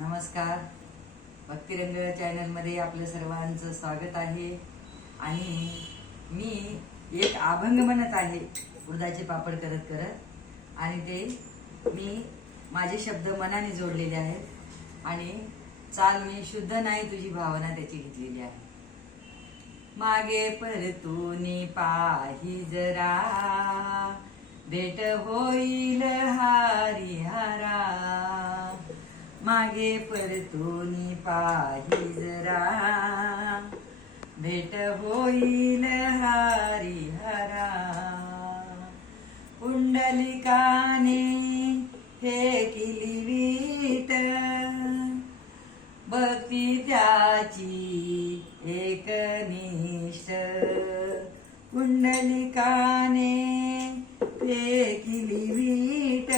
नमस्कार. भक्तिरंग चॅनलमध्ये आपलं सर्वांचं स्वागत आहे. आणि मी एक अभंग म्हणत आहे उडदाचे पापड करत करत, आणि ते मी माझे शब्द मनाने जोडलेले आहेत आणि चाल मी शुद्ध नाही तुझी भावना त्याची घेतलेली आहे. मागे परतूनी पाही जरा, भेट होईल हरिहरा. मागे परतूनी पाही जरा, भेट होईल हरिहरा. पुंडलिकाने हे केली वीट, भक्ती त्याची एकनिष्ठ. पुंडलिकाने हे केली वीट,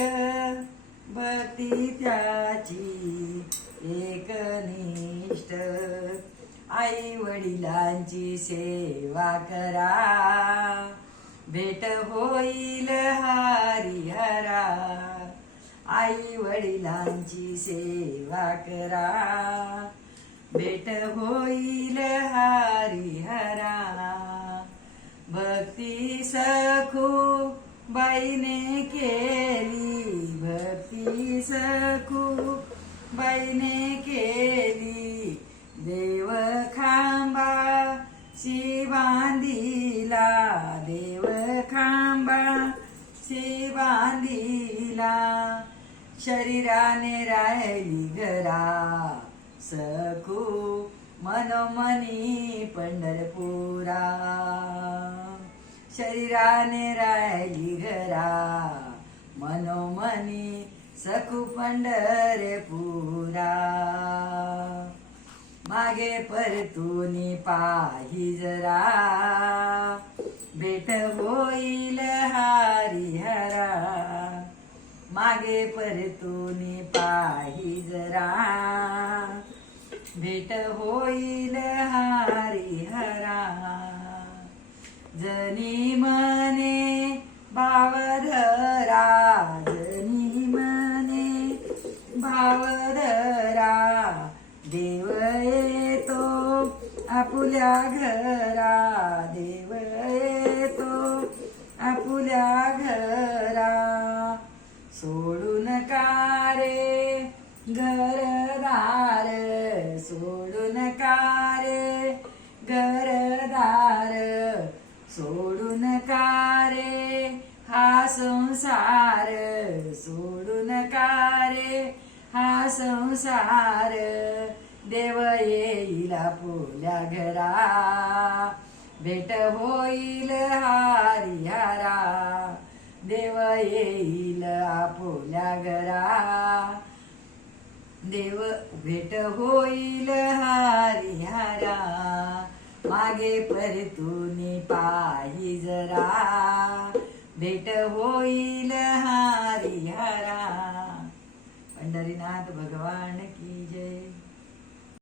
भक्ती त्याची एकनिष्ठ. आई वडिलांची सेवा करा, भेट होईल हरिहरा. आई वडिलांची सेवा करा, भेट होईल हरिहरा. भक्ती सखू बाईने केली, भक्ती सखू बाईने केली. देव खांबा शी बांधिला, देव खांबा शी बांधिला. शरीराने राहिली घरा, सखू मनोमनी पंढरपुरा. शरीराने राहिली घरा, मनोमनी सखू पंढरपुरा. मागे परतूनी पाही जरा, भेट होईल हरिहरा. मागे परतूनी पाही जरा, भेट होईल हरिहरा. जनी मने भाव धरा, जनी मने भाव धरा. देव येतो आपुल्या घरा, देव येतो आपुल्या घरा. सोडून का रे घरदार, सोडून का रे घरदार. सोडून का रे हा संसार, सोडून का रे हा संसार. देव येईल आपुल्या घरा, भेट होईल हरिहरा. देव येईल आपुल्या घरा, देव भेट होईल हरिहरा. मागे परतूनी पाही जरा, भेट होईल हरिहरा. पंढरीनाथ भगवान की जय.